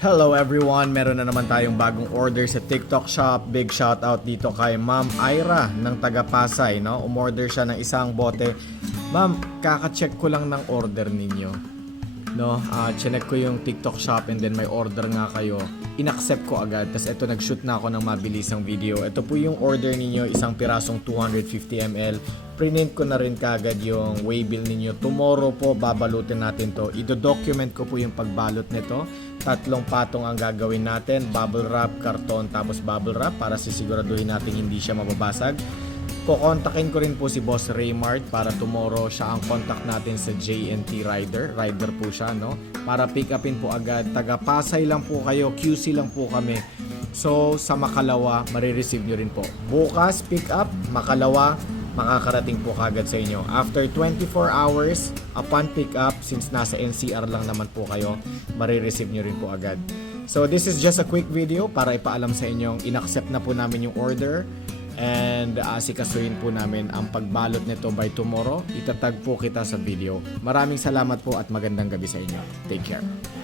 Hello everyone! Meron na naman tayong bagong order sa TikTok Shop. Big shout out dito kay Ma'am Ira ng taga Pasay, no? Umorder siya ng isang bote. Ma'am, kaka-check ko lang ng order ninyo. No, chinek ko yung TikTok Shop and then may order nga kayo. Inaccept ko agad. Tapos ito, nag-shoot na ako ng mabilisang video. Ito po yung order ninyo, isang pirasong 250 ml. Print ko na rin kagad yung waybill ninyo. Tomorrow po, babalutin natin to. Ido-document ko po yung pagbalot nito. 3 patong ang gagawin natin. Bubble wrap, karton, tapos bubble wrap para sisiguraduhin natin hindi siya mababasag. Kukontakin ko rin po si Boss Raymart para tomorrow siya ang contact natin sa JNT Rider. Rider po siya, no? Para pick upin po agad. Taga Pasay lang po kayo, QC lang po kami. So, sa Makalawa, marireceive nyo rin po. Bukas, pick up, Makalawa, makakarating po kagad sa inyo. After 24 hours, upon pick up, since nasa NCR lang naman po kayo, marireceive nyo rin po agad. So, this is just a quick video para ipaalam sa inyong in-accept na po namin yung order. And asikasuhin po namin ang pagbalot nito by tomorrow. Itatag po kita sa video. Maraming salamat po at magandang gabi sa inyo. Take care.